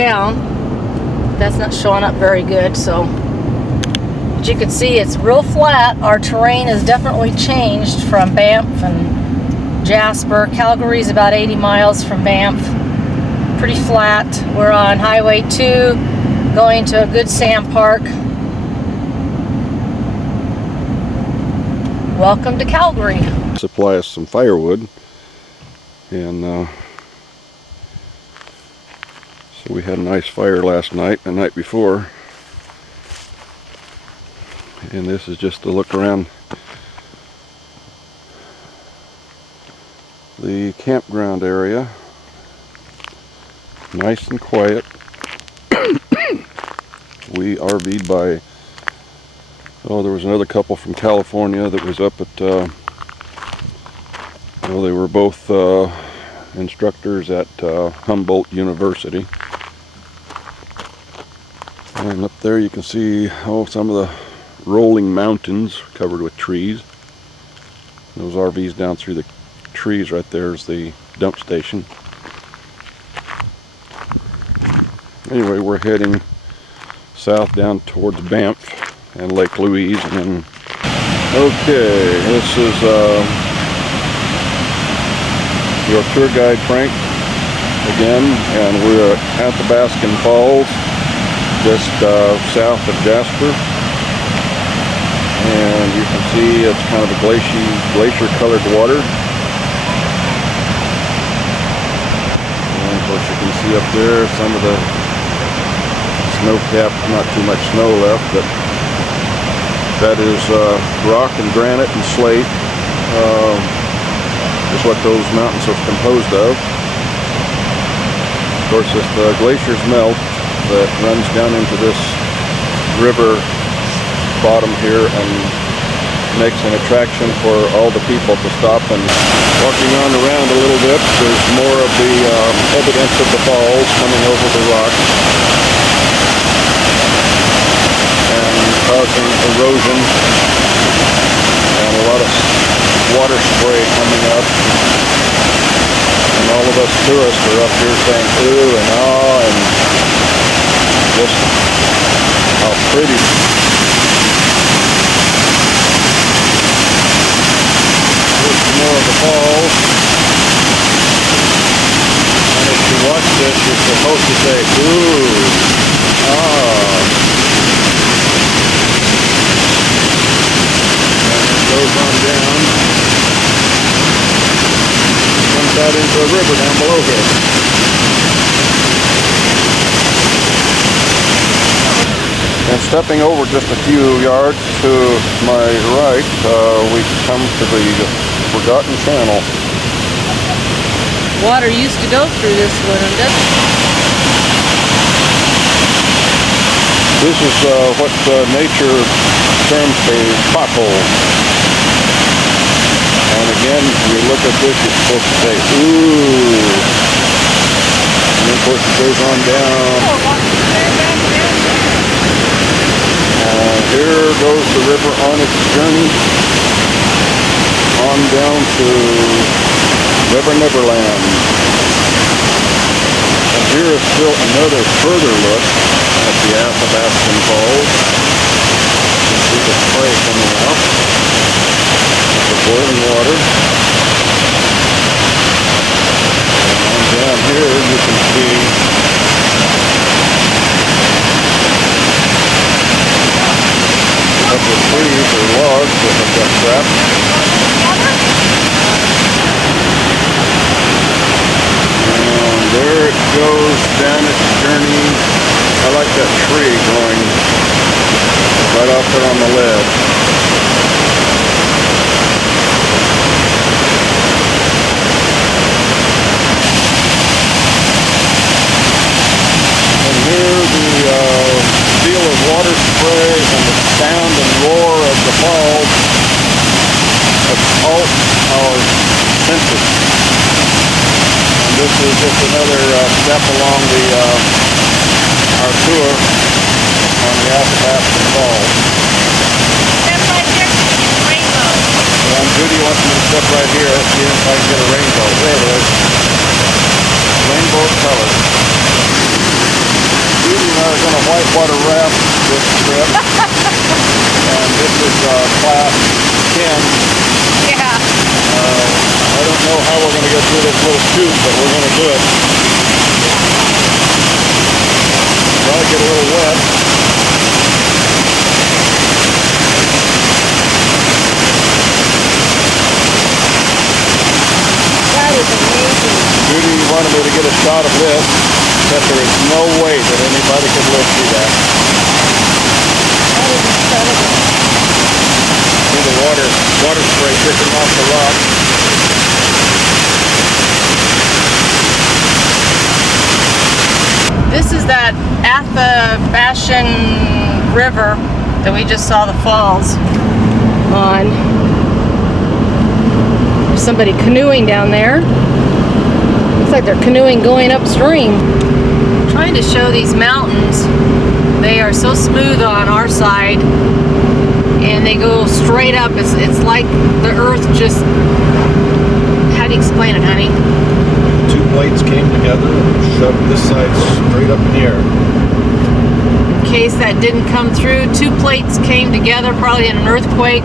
town. That's not showing up very good, so. But you can see it's real flat. Our terrain has definitely changed from Banff and Jasper. Calgary's about 80 miles from Banff. Pretty flat. We're on Highway 2, going to a Good Sam Park. Welcome to Calgary. Supply us some firewood, and so we had a nice fire last night and the night before, and this is just a look around the campground area. Nice and quiet. We RV'd by, there was another couple from California that was up at, they were both instructors at Humboldt University. And up there you can see some of the rolling mountains covered with trees. Those RVs down through the trees right there is the dump station. Anyway, we're heading south down towards Banff and Lake Louise. And okay, this is your tour guide Frank again, and we're at Athabascan Falls, just south of Jasper. And you can see it's kind of a glacier colored water. And of course you can see up there some of the snow cap, not too much snow left, but that is rock and granite and slate. Is what those mountains are composed of. Of course, if the glaciers melt, that runs down into this river bottom here and makes an attraction for all the people to stop. And walking on around a little bit, there's more of the evidence of the falls coming over the rock and causing erosion and a lot of water spray coming up. And all of us tourists are up here saying ooh and ah, and just how pretty. Here's some more of the falls. And if you watch this, you're supposed to say ooh, ah. And it goes on down. Comes out into a river down below here. And stepping over just a few yards to my right, we come to the Forgotten Channel. Water used to go through this one, doesn't it? This is what nature terms a pothole. And again, you look at this, you're supposed to say, ooh. And then of course it goes on down. And here goes the river on its journey on down to Never Never Land. And here is still another further look at the Athabascan Falls. You can see the spray coming out. The boiling water. And down here you can see a couple of trees or logs that have got trapped. And there it goes down its journey. I like that tree going right off there on the ledge. Hear the feel of water spray and the sound and roar of the falls assault our senses. And this is just another step along our tour on the Athabascan Falls. Step right there, rainbow. And Judy wants me to step right here, see if I can get a rainbow. There it is. Rainbow color. whitewater raft this trip. And this is class 10. Yeah. I don't know how we're going to get through this little chute, but we're going to do it. Probably get a little wet. That is amazing. Judy wanted me to get a shot of this, but there is no way that anybody could live through that. That is incredible. See the water spray dripping off the rock. This is that Athabascan River that we just saw the falls on. There's somebody canoeing down there. Looks like they're canoeing going upstream. I'm trying to show these mountains. They are so smooth on our side, and they go straight up. It's like the earth just, how do you explain it, honey? Two plates came together and shoved this side straight up in the air. In case that didn't come through, two plates came together probably in an earthquake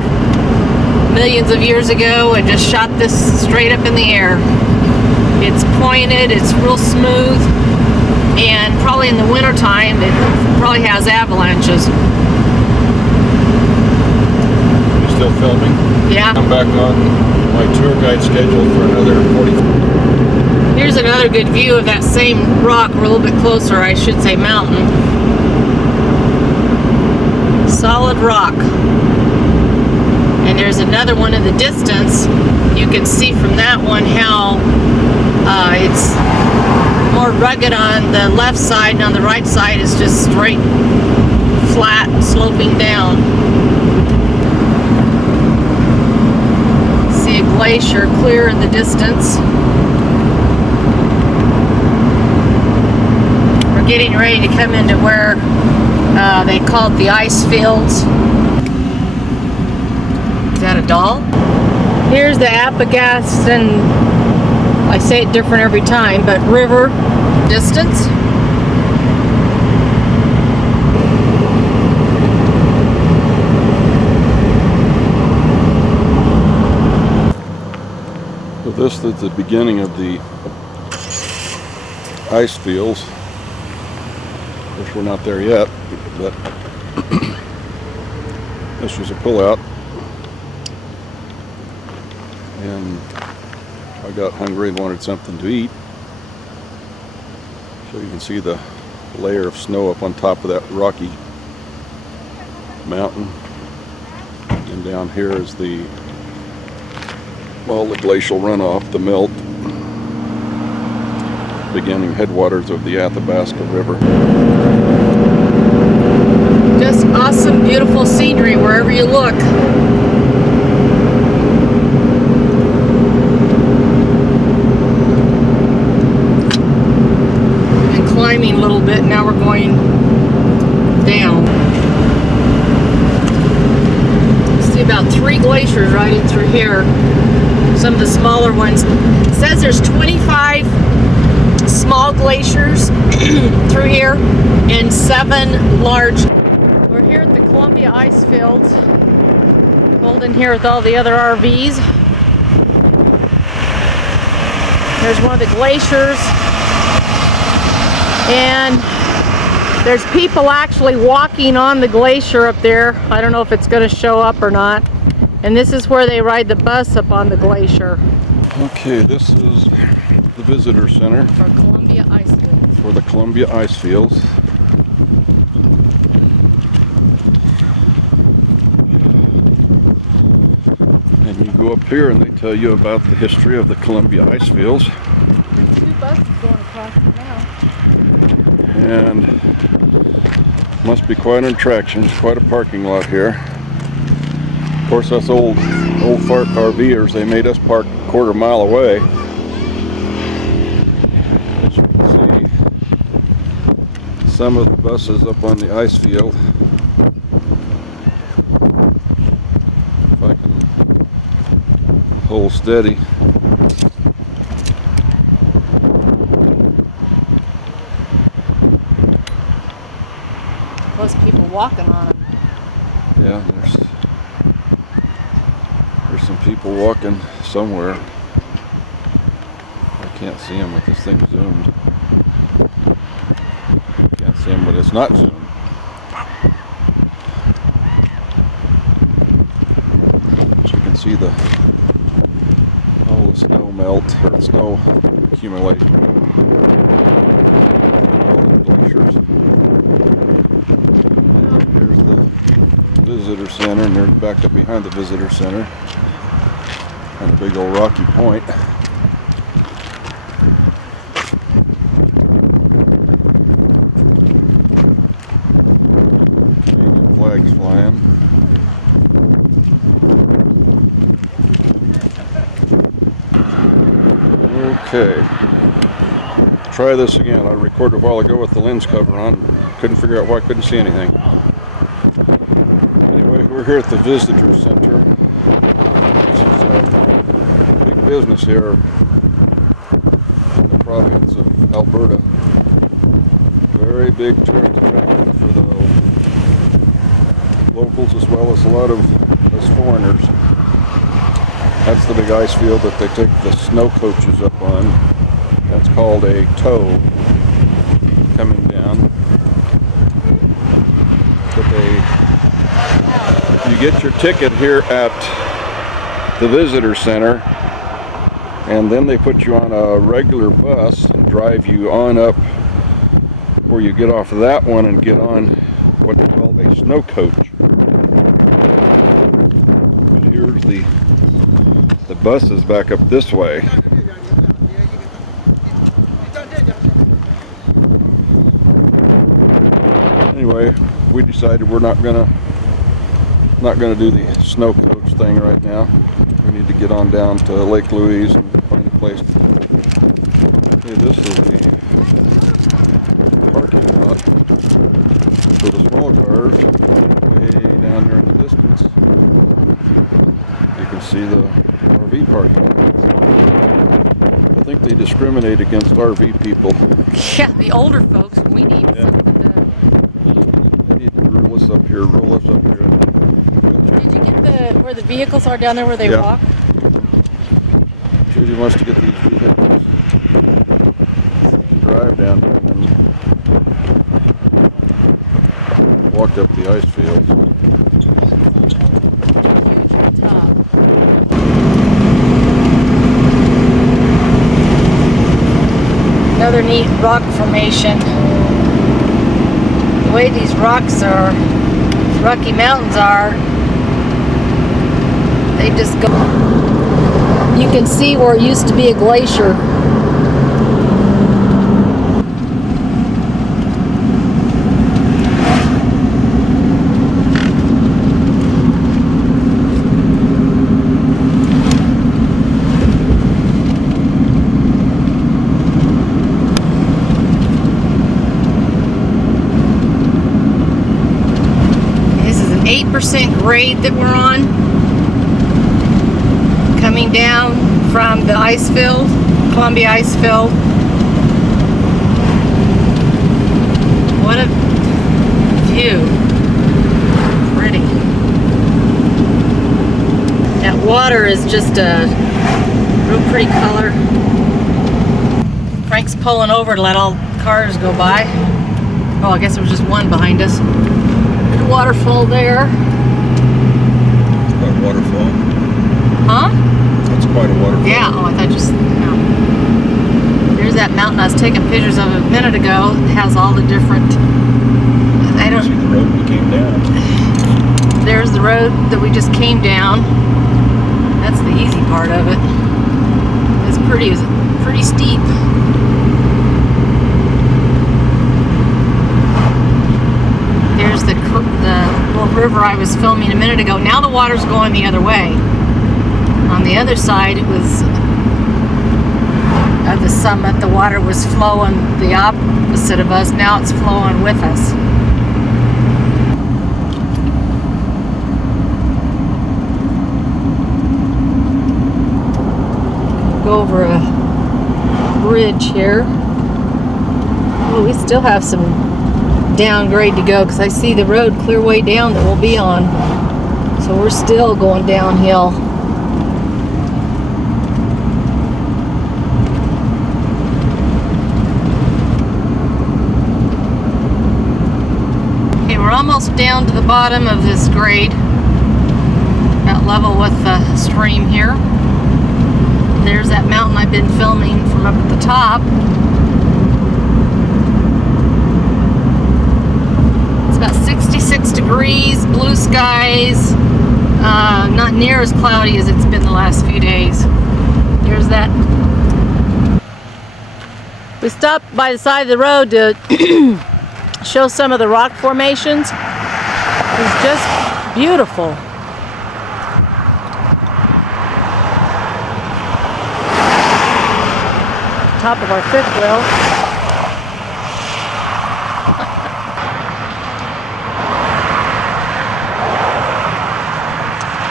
millions of years ago and just shot this straight up in the air. It's pointed, it's real smooth, and probably in the wintertime it probably has avalanches. You still filming? Yeah. I'm back on my tour guide schedule for another 40. Here's another good view of that same rock. We're a little bit closer, I should say mountain. Solid rock. And there's another one in the distance. You can see from that one how it's more rugged on the left side, and on the right side is just straight, flat, sloping down. See a glacier clear in the distance. We're getting ready to come into where they call it the ice fields. Is that a doll? Here's the Athabascan, I say it different every time, but river distance. So this is the beginning of the ice fields. Of course, we're not there yet, but this was a pullout. And I got hungry and wanted something to eat. So you can see the layer of snow up on top of that rocky mountain. And down here is all the glacial runoff, the melt, beginning headwaters of the Athabasca River. Just awesome, beautiful scenery wherever you look. Climbing a little bit, now we're going down. See about 3 glaciers riding through here. Some of the smaller ones. It says there's 25 small glaciers through here and 7 large. We're here at the Columbia Ice Fields. Pulled in here with all the other RVs. There's one of the glaciers. And there's people actually walking on the glacier up there. I don't know if it's going to show up or not. And this is where they ride the bus up on the glacier. Okay, this is the visitor center For Columbia Ice Fields. for the Columbia Ice Fields. And you go up here and they tell you about the history of the Columbia Ice Fields. There's 2 buses going across it now. And must be quite an attraction, quite a parking lot here. Of course, us old fart RVers, they made us park a quarter-mile away. As you can see, some of the buses up on the ice field. If I can hold steady. those people walking on them. Yeah, there's some people walking somewhere. I can't see them with this thing zoomed. Can't see them, but it's not zoomed. So you can see all the snow melt or snow accumulation. All the glaciers. Here's the visitor center, and they're back up behind the visitor center. And a big old rocky point. Canadian flags flying. Okay. Try this again. I recorded a while ago with the lens cover on. Couldn't figure out why I couldn't see anything. Anyway, we're here at the visitor center. This is a big business here in the province of Alberta. Very big tourist attraction for the locals as well as a lot of us foreigners. That's the big ice field that they take the snow coaches up on. That's called a tow coming down. But you get your ticket here at the visitor center, and then they put you on a regular bus and drive you on up where you get off of that one and get on what they call a snow coach. But here's the bus is back up this way. Anyway, we decided we're not gonna do the snow coach thing right now. We need to get on down to Lake Louise and find a place. Okay, this is the parking lot for the small cars way down there in the distance. You can see the RV parking lot. I think they discriminate against RV people. Yeah, the older folks, we need something to... They need to roll us up here. Did you get where the vehicles are down there where they walk? Judy wants to get these vehicles. Drive down there and then walk up the ice fields. Another neat rock formation. The way these rocks are, these Rocky Mountains are, they just go. You can see where it used to be a glacier. This is an 8% grade that we're on. Coming down from the ice field, Columbia ice field. What a view. Pretty. That water is just a real pretty color. Frank's pulling over to let all cars go by. Oh, I guess there was just one behind us. Good waterfall there. Quite a waterfall. Huh? That's quite a waterfall. Yeah, oh, I thought just, no. There's that mountain I was taking pictures of a minute ago. It has all the different, I don't, See the road we came down. there's the road that we just came down. That's the easy part of it. It's pretty steep. There's the little river I was filming a minute ago. Now the water's going the other way. On the other side, it was at the summit, the water was flowing the opposite of us. Now it's flowing with us. Go over a bridge here. Oh, we still have some downgrade to go because I see the road clear way down that we'll be on. So we're still going downhill. Okay, we're almost down to the bottom of this grade. About level with the stream here. There's that mountain I've been filming from up at the top. It's about 66 degrees, blue skies, not near as cloudy as it's been the last few days. There's that. We stopped by the side of the road to show some of the rock formations. It's just beautiful. Top of our fifth wheel.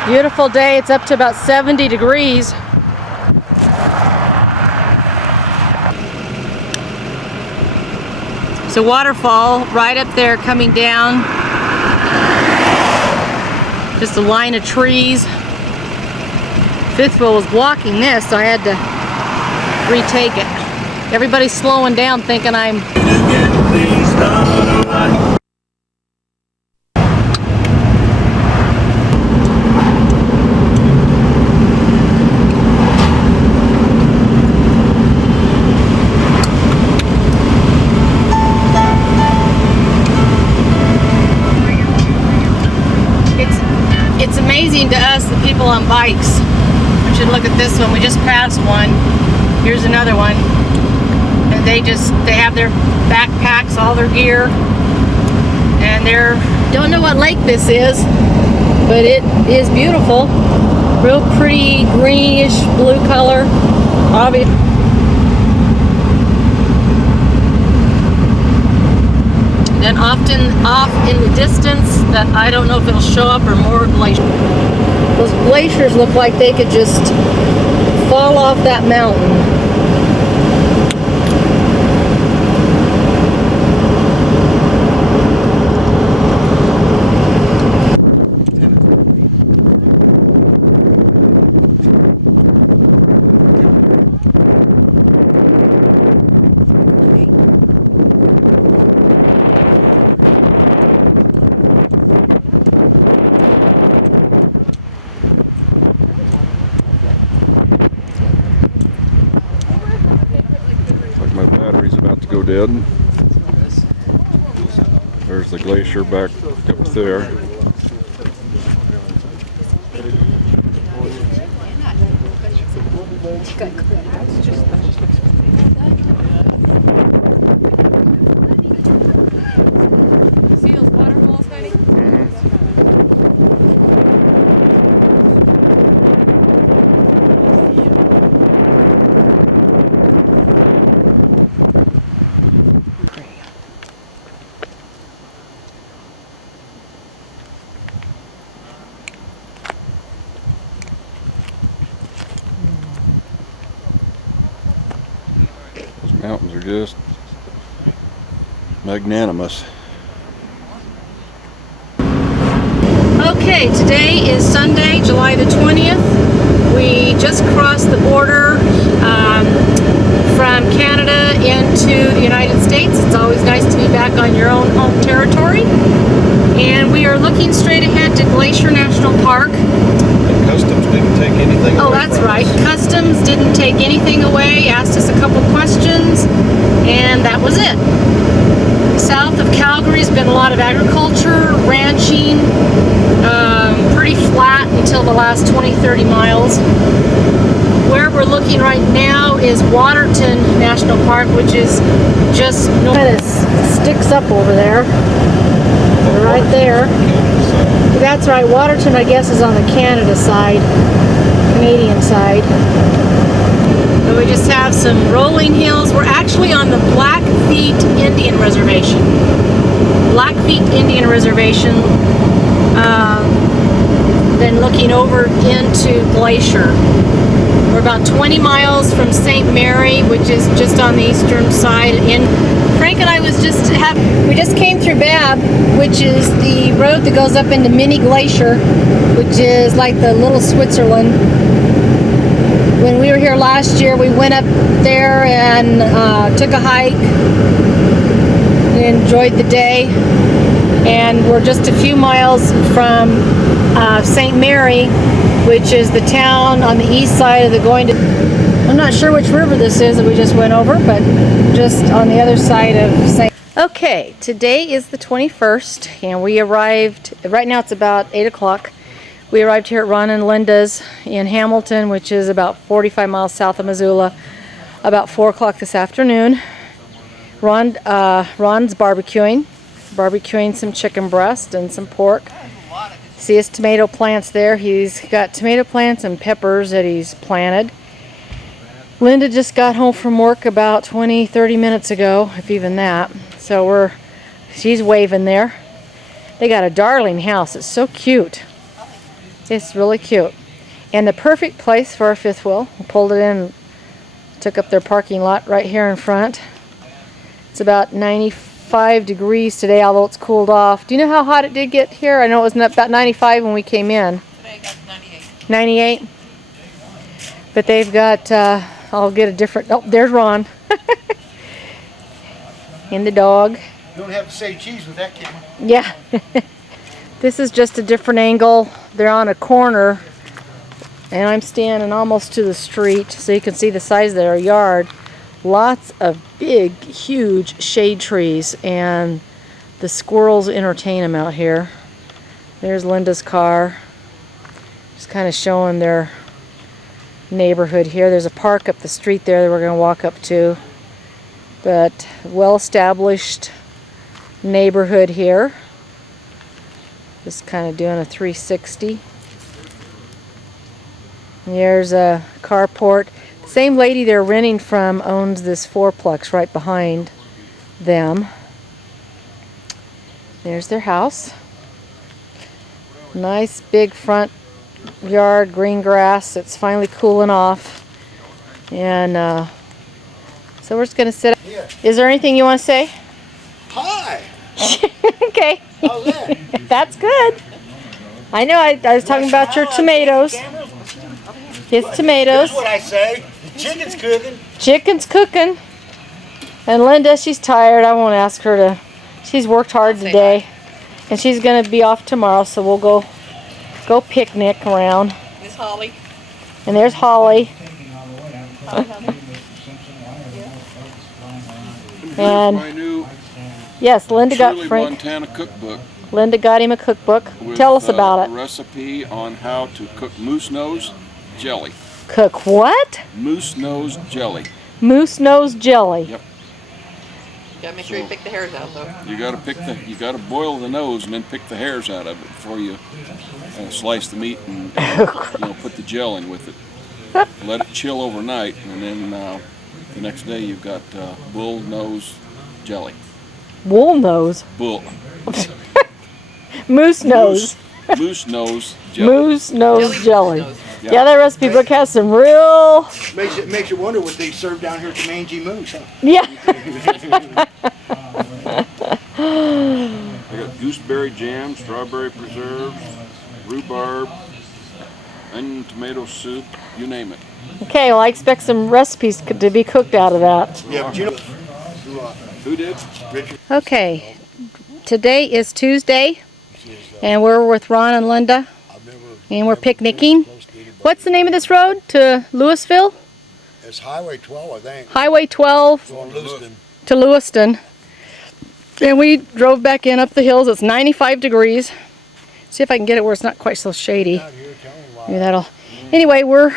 Beautiful day. It's up to about 70 degrees. So waterfall right up there coming down. Just a line of trees. Fifth wheel was blocking this, so I had to retake it. Everybody's slowing down thinking I'm it's amazing to us, the people on bikes. We should look at this one. We just passed one. Here's another one. And they have their backpacks, all their gear. And don't know what lake this is, but it is beautiful. Real pretty greenish blue color. Obvious. Then often off in the distance, that I don't know if it'll show up, or more glaciers. Those glaciers look like they could just fall off that mountain. My battery's about to go dead. There's the glacier back up there. See those waterfalls, Heidi? Mountains are just magnanimous. Okay, today is Sunday, July the 20th. We just crossed the border from Canada into the United States. It's always nice to be back on your own home territory. And we are looking straight ahead to Glacier National Park. And Customs didn't take anything away. Oh, that's right. Customs didn't take anything away, asked us a couple questions, and that was it. South of Calgary's been a lot of agriculture, ranching, pretty flat until the last 20-30 miles. Where we're looking right now is Waterton National Park, which is just north. Kind of sticks up over there. Right there. That's right. Waterton, I guess, is on the Canada side, Canadian side. And we just have some rolling hills. We're actually on the Blackfeet Indian Reservation. Blackfeet Indian Reservation. Then looking over into Glacier. We're about 20 miles from St. Mary, which is just on the eastern side. And Frank and I was just having We just came through Bab, which is the road that goes up into Mini Glacier, which is like the little Switzerland. When we were here last year, we went up there and took a hike. We enjoyed the day. And we're just a few miles from St. Mary, which is the town on the east side of the I'm not sure which river this is that we just went over, but just on the other side of St. Okay, today is the 21st, and we arrived, right now it's about 8 o'clock. We arrived here at Ron and Linda's in Hamilton, which is about 45 miles south of Missoula, about 4 o'clock this afternoon. Ron's barbecuing some chicken breast and some pork. See his tomato plants there. He's got tomato plants and peppers that he's planted. Linda just got home from work about 20-30 minutes ago, if even that. So she's waving there. They got a darling house. It's so cute. It's really cute. And the perfect place for our fifth wheel. We pulled it in, took up their parking lot right here in front. It's about 95 degrees today, although it's cooled off. Do you know how hot it did get here? I know it was about 95 when we came in. Today got 98. 98? But they've got, I'll get a different, oh, there's Ron. And the dog. You don't have to say cheese with that camera. Yeah. This is just a different angle. They're on a corner, and I'm standing almost to the street, so you can see the size of their yard. Lots of big, huge shade trees, and the squirrels entertain them out here. There's Linda's car. Just kind of showing their neighborhood here. There's a park up the street there that we're going to walk up to. But well-established neighborhood here. Just kind of doing a 360. And there's a carport. The same lady they're renting from owns this fourplex right behind them. There's their house. Nice big front yard, green grass. It's finally cooling off. And so we're just going to sit. Yeah. Is there anything you want to say? Hi! Okay. How's that? That's good. I know, I was talking about your tomatoes. His tomatoes. Here's what I say. The chicken's cooking. Chicken's cooking. And Linda, she's tired. I won't ask her to. She's worked hard today. And she's going to be off tomorrow, so we'll go picnic around. Miss Holly. And there's Holly. And My new yes, Linda got Truly Frank. Montana cookbook. Linda got him a cookbook. With, Tell us about a it. recipe on how to cook moose nose jelly. Cook what? Moose nose jelly. Moose nose jelly. Yep. Gotta make sure you pick the hairs out though. You gotta boil the nose and then pick the hairs out of it before you slice the meat and put the gel in with it. Let it chill overnight, and then the next day you've got bull nose jelly. Wool nose. Bull. Moose nose. Moose nose jelly. Moose nose jelly. Nose. Yeah, that recipe book has some real. Makes you wonder what they serve down here at the Mangy Moose, huh? Yeah. I got gooseberry jam, strawberry preserves, rhubarb, onion tomato soup, you name it. Okay, well, I expect some recipes to be cooked out of that. Yeah, but you know, Who did? Richard. Okay, today is Tuesday, and we're with Ron and Linda, and we're picnicking. What's the name of this road to Louisville? It's Highway 12, I think. Highway 12 Going Lewiston. to Lewiston. And we drove back in up the hills. It's 95 degrees. See if I can get it where it's not quite so shady. Out here, tell me why. Maybe that'll. Anyway, we're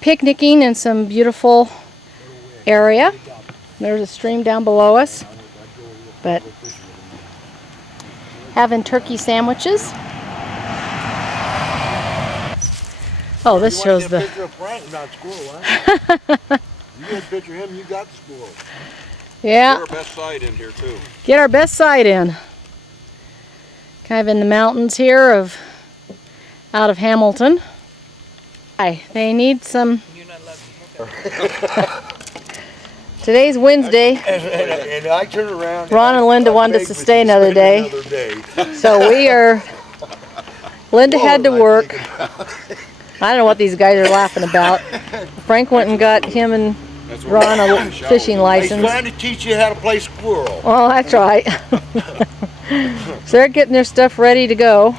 picnicking in some beautiful area. There's a stream down below us. But having turkey sandwiches. Oh, this shows You the. want to get a picture of Frank, not squirrel, huh? You get a picture of him, you got the squirrel. Yeah, Our best side in here too. get our best side in. Kind of in the mountains here out of Hamilton. Hi, they need some. You're not allowed to smoke Today's Wednesday. And I turn around. Ron and Linda wanted us to stay another day. So we are, Linda had to work. I don't know what these guys are laughing about. Frank went and got him and Ron a fishing He's license. trying to teach you how to play squirrel. Well, that's right. So they're getting their stuff ready to go.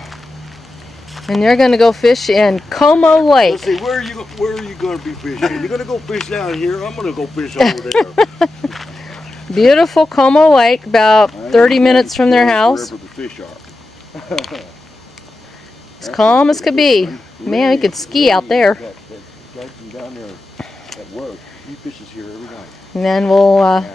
And they're going to go fish in Como Lake. Let's see, where are you going to be fishing? You're going to go fish down here. I'm going to go fish over there. Beautiful Como Lake, about 30 minutes from their house. Wherever the fish are. As calm as could be. Man, we could ski out there. That Jackson down there at work, he fishes here every night. And then we'll And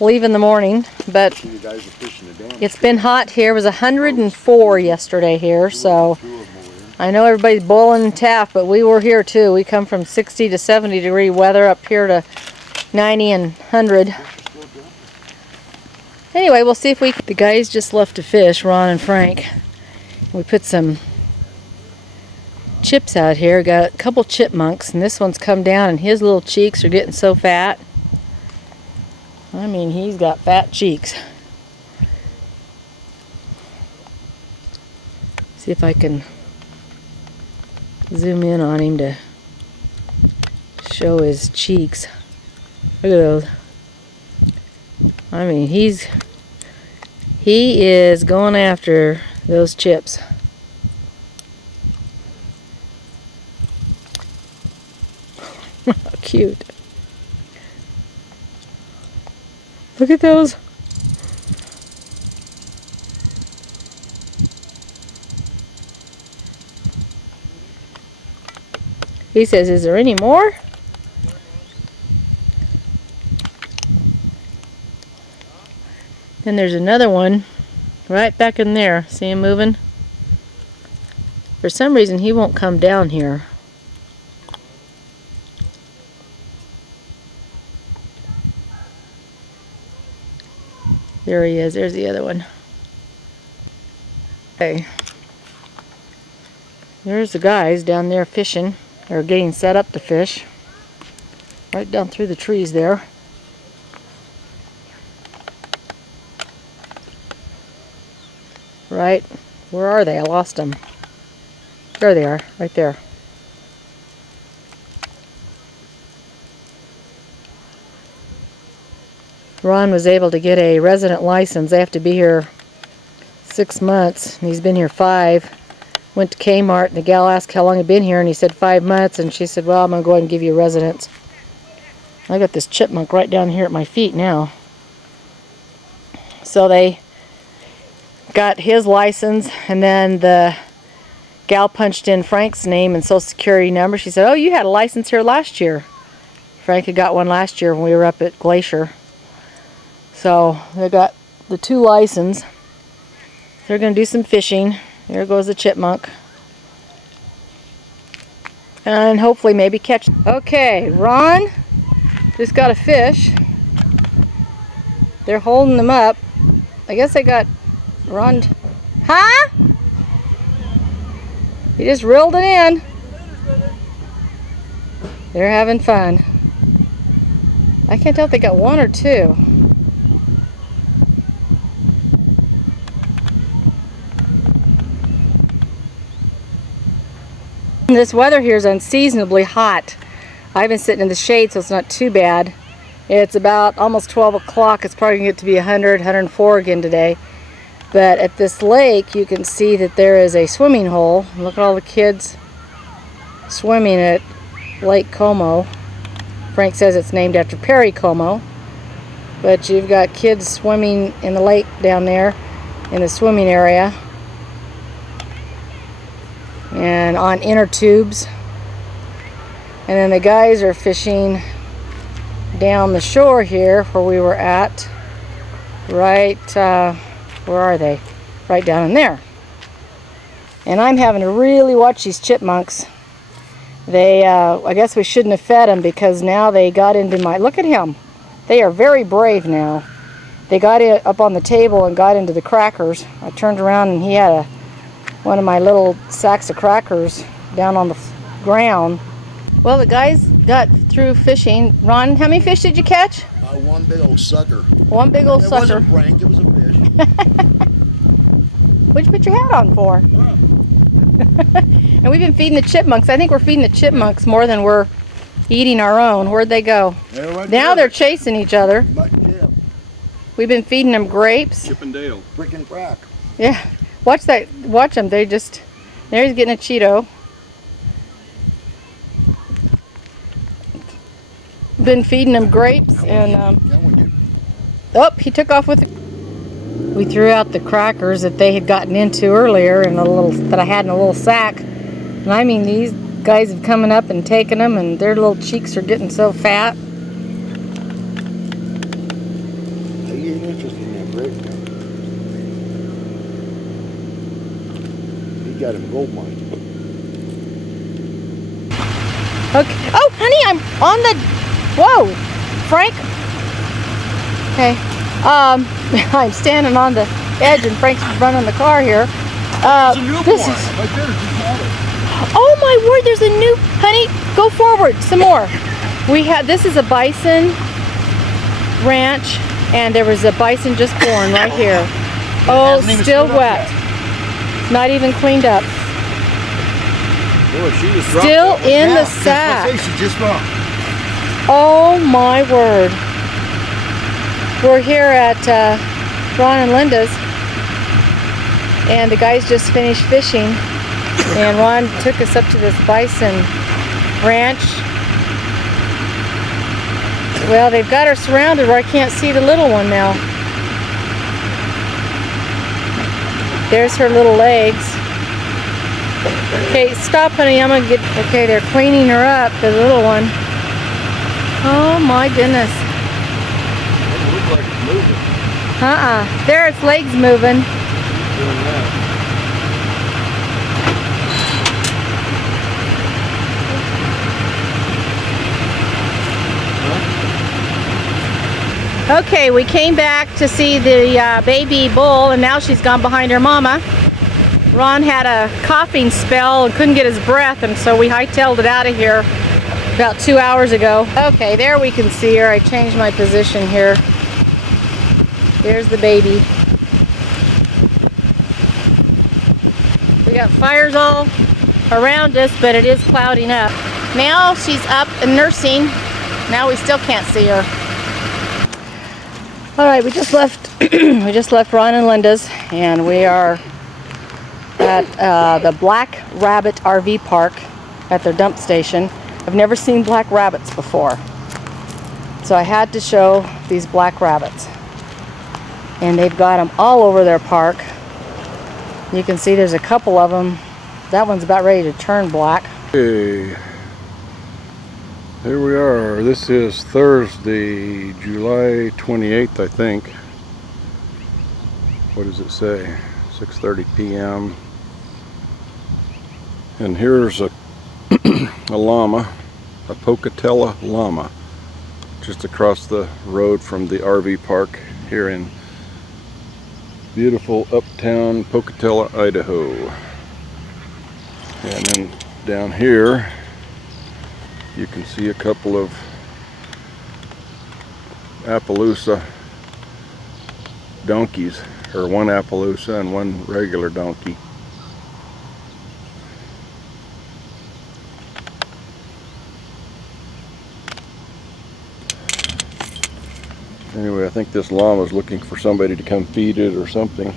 leave in the morning. But see the guys are fishing the dam. it's been hot here. It was 104 yesterday here, so Two of them over there. I know everybody's boiling in Taft, but we were here too. We come from 60 to 70 degree weather up here to 90 and 100. Anyway, we'll see if we... The guys just left to fish, Ron and Frank. We put some chips out here. Got a couple chipmunks, and this one's come down, and his little cheeks are getting so fat. I mean, he's got fat cheeks. See if I can zoom in on him to show his cheeks. Look at those. I mean, he is going after those chips. How cute. Look at those. He says, "Is there any more?" Then there's another one right back in there. See him moving? For some reason he won't come down here. There he is. There's the other one. Okay. There's the guys down there fishing, or getting set up to fish. Right down through the trees there. Right, where are they? I lost them. There they are, right there. Ron was able to get a resident license. They have to be here 6 months, and he's been here 5. Went to Kmart, and the gal asked how long he'd been here, and he said 5 months, and she said, "Well, I'm going to go ahead and give you a residence." I got this chipmunk right down here at my feet now. So they got his license, and then the gal punched in Frank's name and social security number. She said, "Oh, you had a license here last year." Frank had got one last year when we were up at Glacier. So they got the 2 licenses. They're going to do some fishing. There goes the chipmunk. And hopefully maybe catch. Okay, Ron just got a fish. They're holding them up. I guess they got Ron. Huh? He just reeled it in. They're having fun. I can't tell if they got 1 or 2. This weather here is unseasonably hot. I've been sitting in the shade, so it's not too bad. It's about almost 12 o'clock. It's probably going to get to be 100, 104 again today. But at this lake, you can see that there is a swimming hole. Look at all the kids swimming at Lake Como. Frank says it's named after Perry Como. But you've got kids swimming in the lake down there in the swimming area. And on inner tubes. And then the guys are fishing down the shore here where we were at. Right, where are they? Right down in there. And I'm having to really watch these chipmunks. They, I guess we shouldn't have fed them because now they got into my, look at him. They are very brave now. They got it up on the table and got into the crackers. I turned around and he had one of my little sacks of crackers down on the ground. Well, the guys got through fishing. Ron, how many fish did you catch? One big old sucker. One big old It sucker. wasn't prank, it was a fish. What'd you put your hat on for? Wow. And we've been feeding the chipmunks. I think we're feeding the chipmunks more than we're eating our own. Where'd they go? Now they're chasing each other. Mutt and Jeb, We've been feeding them grapes. Chip and Dale. Brick and Crack. Yeah. Watch that. Watch them. They just. There he's getting a Cheeto. Been feeding them grapes and. That one you. Oh, he took off with. We threw out the crackers that they had gotten into earlier in a little that I had in a little sack, and I mean these guys have coming up and taken them, and their little cheeks are getting so fat. They ain't interested in that grape now. He got him gold mine. Okay. Oh, honey, I'm on the. Whoa, Frank. Okay. I'm standing on the edge, and Frank's running the car here. This is. Right there, just got it. Oh my word! There's a new. Honey, go forward some more. We had. This is a bison ranch, and there was a bison just born right here. Oh, hasn't even still stood up wet. Not even cleaned up. Boy, she was Still in the Yeah, that's what I sack. say, she just wrong. Oh my word. We're here at Ron and Linda's, and the guys just finished fishing, and Ron took us up to this bison ranch. Well, they've got her surrounded where I can't see the little one now. There's her little legs. Okay, stop, honey. I'm gonna get. Okay, they're cleaning her up, the little one. Oh my goodness. Doesn't look like it's moving. There, its legs moving. Doing that. Okay, we came back to see the baby bull, and now she's gone behind her mama. Ron had a coughing spell and couldn't get his breath, and so we hightailed it out of here about 2 hours ago. Okay, there we can see her. I changed my position here. There's the baby. We got fires all around us, but it is clouding up. Now she's up and nursing. Now we still can't see her. All right, we just left. We just left Ron and Linda's, and we are at the Black Rabbit RV Park at their dump station. I've never seen black rabbits before, so I had to show these black rabbits. And they've got them all over their park. You can see there's a couple of them. That one's about ready to turn black. Okay, here we are. This is Thursday, July 28th, I think. What does it say? 6:30 p.m. And here's a a llama, a Pocatello llama, just across the road from the RV park here in beautiful uptown Pocatello, Idaho. And then down here you can see a couple of Appaloosa donkeys, or one Appaloosa and one regular donkey. Anyway, I think this llama's looking for somebody to come feed it or something.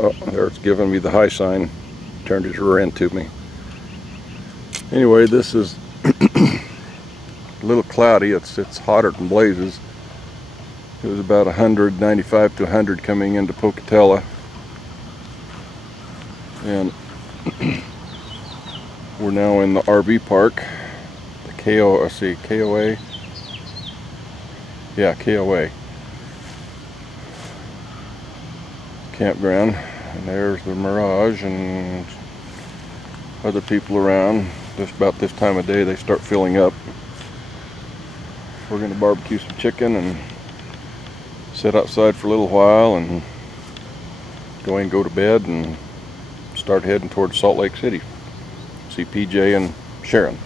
Oh, there it's giving me the high sign. Turned his rear end to me. Anyway, this is a little cloudy. It's hotter than blazes. It was about 195 to 100 coming into Pocatello. And we're now in the RV park, the KOA. Yeah, KOA campground. And there's the Mirage and other people around. Just about this time of day they start filling up. We're going to barbecue some chicken and sit outside for a little while and go to bed and start start heading towards Salt Lake City. See PJ and Sharon.